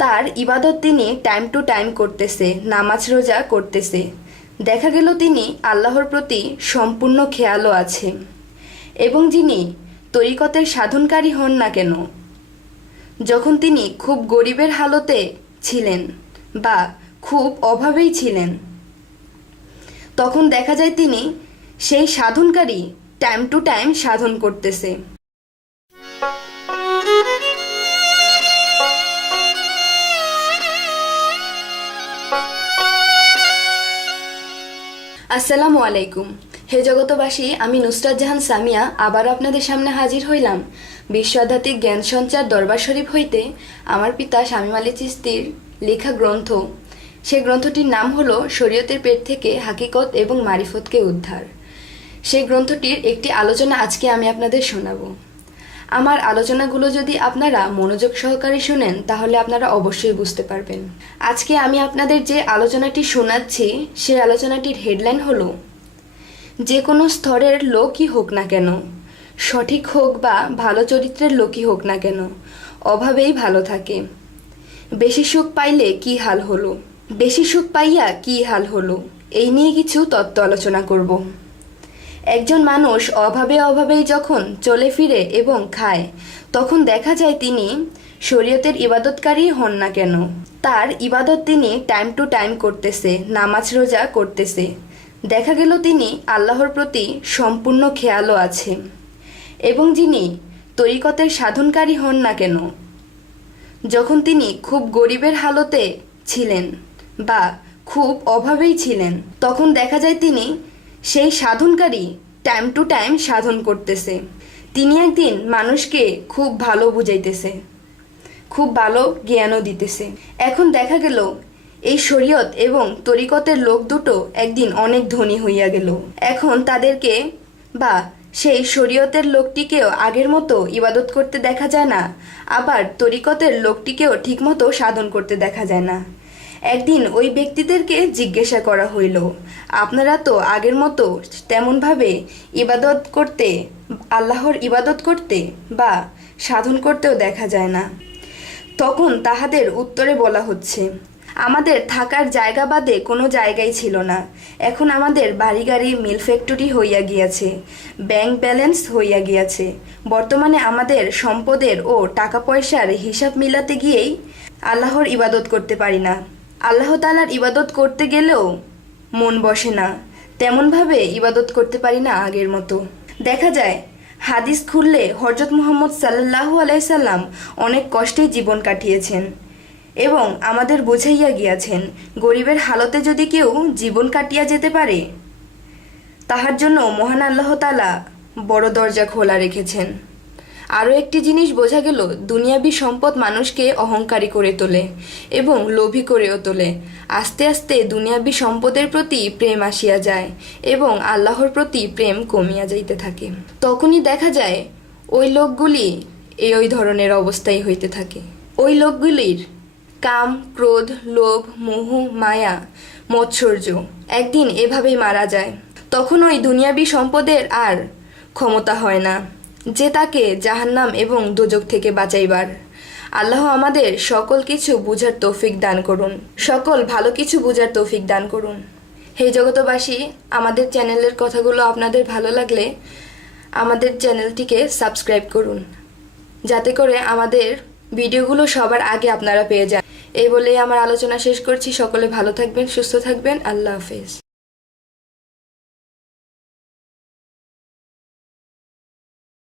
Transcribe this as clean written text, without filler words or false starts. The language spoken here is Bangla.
তার ইবাদত তিনি টাইম টু টাইম করতেছে, নামাজ রোজা করতেছে। দেখা গেল তিনি আল্লাহর প্রতি সম্পূর্ণ খেয়ালও আছে। এবং যিনি তরিকতের সাধনকারী হন না কেন, যখন তিনি খুব গরিবের হালতে ছিলেন বা খুব অভাবেই ছিলেন, তখন দেখা যায় তিনি সেই সাধনকারী টাইম টু টাইম সাধন করতেছে। আসসালামু আলাইকুম। হে জগতবাসী, আমি নুসরাত জাহান সামিয়া আবার আপনাদের সামনে হাজির হইলাম বিশ্ব আধ্যাত্মিক জ্ঞান সঞ্চার দরবার শরীফ হইতে আমার পিতা শামীম আলী চিশতির লেখা গ্রন্থ। সে গ্রন্থটির নাম হলো শরীয়তের পেট থেকে হাকিকত এবং মারিফতকে উদ্ধার। সেই গ্রন্থটির একটি আলোচনা আজকে আমি আপনাদের শোনাবো। আমার আলোচনাগুলো যদি আপনারা মনোযোগ সহকারে শুনেন তাহলে আপনারা অবশ্যই বুঝতে পারবেন। আজকে আমি আপনাদের যে আলোচনাটি শোনাচ্ছি সেই আলোচনাটির হেডলাইন হলো, যে কোনো স্তরের লোকই হোক না কেন, সঠিক হোক বা ভালো চরিত্রের লোকই হোক না কেন, অভাবেই ভালো থাকে। বেশি সুখ পাইলে কি হাল হলো, বেশি সুখ পাইয়া কি হাল হলো, এই নিয়ে কিছু তত্ত্ব আলোচনা করব। একজন মানুষ অভাবেই যখন চলে ফিরে এবং খায়, তখন দেখা যায় তিনি শরীয়তের ইবাদতকারী হন না কেন, তার ইবাদত তিনি টাইম টু টাইম করতেছে, নামাজ রোজা করতেছে। দেখা গেল তিনি আল্লাহর প্রতি সম্পূর্ণ খেয়ালও আছে। এবং যিনি তরিকতের সাধনকারী হন না কেন, যখন তিনি খুব গরিবের হালতে ছিলেন বা খুব অভাবেই ছিলেন, তখন দেখা যায় তিনি সেই সাধনকারী টাইম টু টাইম সাধন করতেছে। তিনি একদিন মানুষকে খুব ভালো বুঝাইতেছে, খুব ভালো জ্ঞানও দিতেছে। এখন দেখা গেল এই শরীয়ত এবং তরিকতের লোক দুটো একদিন অনেক ধনী হইয়া গেল। এখন তাদেরকে বা সেই শরীয়তের লোকটিকেও আগের মতো ইবাদত করতে দেখা যায় না, আবার তরিকতের লোকটিকেও ঠিকমতো সাধন করতে দেখা যায় না। একদিন ওই ব্যক্তিদেরকে জিজ্ঞাসা করা হইল, আপনারা তো আগের মতো তেমনভাবে ইবাদত করতে, আল্লাহর ইবাদত করতে বা সাধন করতেও দেখা যায় না। তখন তাহাদের উত্তরে বলা হচ্ছে, আমাদের থাকার জায়গা বাদে কোনো জায়গাই ছিল না। এখন আমাদের বাড়ি গাড়ি, মিল ফ্যাক্টরি হইয়া গিয়াছে, ব্যাংক ব্যালেন্স হইয়া গিয়াছে। বর্তমানে আমাদের সম্পদের ও টাকা পয়সার হিসাব মিলাতে গিয়েই আল্লাহর ইবাদত করতে পারি না। আল্লাহ তাআলার ইবাদত করতে গেলেও মন বসে না, তেমনভাবে ইবাদত করতে পারি না আগের মতো। দেখা যায় হাদিস খুললে হযরত মুহাম্মদ সাল্লাল্লাহু আলাইহি সাল্লাম অনেক কষ্টেই জীবন কাটিয়েছেন এবং আমাদের বুঝাইয়া গিয়াছেন, গরিবের হালতে যদি কেউ জীবন কাটিয়া যেতে পারে, তাহার জন্য মহান আল্লাহ তাআলা বড় দরজা খোলা রেখেছেন। আরও একটি জিনিস বোঝা গেল, দুনিয়াবি সম্পদ মানুষকে অহংকারী করে তোলে এবং লোভী করেও তোলে। আস্তে আস্তে দুনিয়াবি সম্পদের প্রতি প্রেম আসিয়া যায় এবং আল্লাহর প্রতি প্রেম কমিয়া যাইতে থাকে। তখনই দেখা যায় ওই লোকগুলি ওই ধরনের অবস্থায় হইতে থাকে। ওই লোকগুলির কাম, ক্রোধ, লোভ, মোহ, মায়া, মৎসর্য একদিন এভাবেই মারা যায়। তখন ওই দুনিয়াবি সম্পদের আর ক্ষমতা হয় না যে তাকে জাহান্নাম এবং দোজখ থেকে বাঁচাইবার। আল্লাহ আমাদের সকল কিছু বুঝার তৌফিক দান করুন, সকল ভালো কিছু বুঝার তৌফিক দান করুন। হে জগতবাসী, আমাদের চ্যানেলের কথাগুলো আপনাদের ভালো লাগলে আমাদের চ্যানেলটিকে সাবস্ক্রাইব করুন, যাতে করে আমাদের ভিডিওগুলো সবার আগে আপনারা পেয়ে যান। এই বলেই আমার আলোচনা শেষ করছি। সকলে ভালো থাকবেন, সুস্থ থাকবেন। আল্লাহ হাফেজ।